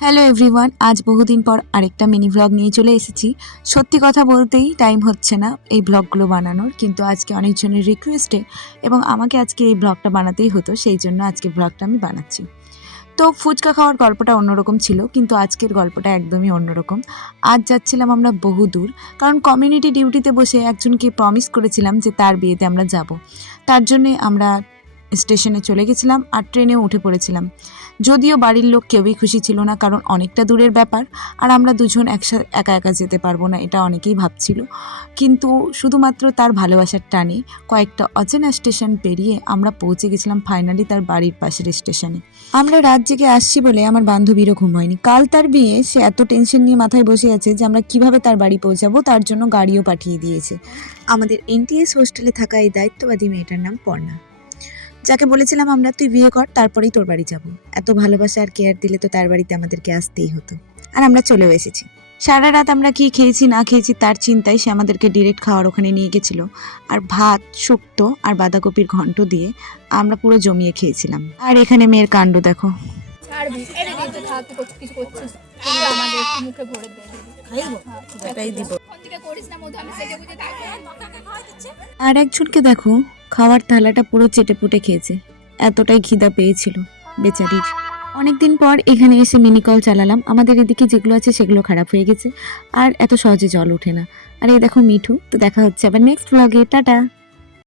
Hello everyone, আজ বহুদিন পর আরেকটা মিনি ভ্লগ নিয়ে চলে এসেছি। সত্যি কথা বলতেই টাইম হচ্ছে না এই ভ্লগগুলো বানানোর, কিন্তু আজকে অনেকজনের রিকোয়েস্টে এবং আমাকে আজকে এই ভ্লগটা বানাতেই হতো, সেই জন্য আজকে ভ্লগটা আমি বানাচ্ছি। তো ফুচকা খাওয়ার গল্পটা অন্যরকম ছিল, কিন্তু আজকের গল্পটা একদমই অন্যরকম। আজ যাচ্ছিলাম আমরা বহু দূর, কারণ কমিউনিটি ডিউটিতে বসে একজনকে প্রমিস করেছিলাম যে তার বিয়েতে আমরা যাব। তার জন্যে আমরা স্টেশনে চলে গেছিলাম আর ট্রেনেও উঠে পড়েছিলাম। যদিও বাড়ির লোক কেউই খুশি ছিল না, কারণ অনেকটা দূরের ব্যাপার আর আমরা দুজন একসাথে একা একা যেতে পারবো না, এটা অনেকেই ভাবছিল। কিন্তু শুধুমাত্র তার ভালোবাসার টানে কয়েকটা অচেনা স্টেশন পেরিয়ে আমরা পৌঁছে গেছিলাম ফাইনালি তার বাড়ির পাশের স্টেশনে। আমরা রাত জেগে আসছি বলে আমার বান্ধবীরও ঘুম হয়নি। কাল তার বিয়ে, সে এত টেনশন নিয়ে মাথায় বসে আছে যে আমরা কিভাবে তার বাড়ি পৌঁছাবো, তার জন্য গাড়িও পাঠিয়ে দিয়েছে। আমাদের এনটিএস হোস্টেলে থাকা এই দায়িত্ববাদী মেয়েটার নাম পর্ণা, যাকে বলেছিলাম আমরা তুই বিয়ে কর তারপরেই তোর বাড়ি যাব। এত ভালোবাসা আর কেয়ার দিলে তো তার বাড়িতে আমাদেরকে আসতেই হতো, আর আমরা চলেও এসেছি। সারা রাত আমরা কি খেয়েছি না খেয়েছি তার চিন্তায় সে আমাদেরকে ডিরেক্ট খাওয়ার ওখানে নিয়ে গেছিল, আর ভাত, শুক্তো আর বাঁধাকপির ঘন্ট দিয়ে আমরা পুরো জমিয়ে খেয়েছিলাম। আর এখানে মেয়ের কাণ্ড দেখো। আর একজনকে দেখো, খাওয়ার থালাটা পুরো চেটেপুটে খেয়েছে, এতটাই খিদা পেয়েছিল বেচারির। অনেকদিন পর এখানে এসে মিনি কল চালালাম। আমাদের এদিকে যেগুলো আছে সেগুলো খারাপ হয়ে গেছে, আর এত সহজে জল ওঠে না। আর এই দেখো মিঠু। তো দেখা হচ্ছে আবার নেক্সট ব্লগে, টাটা।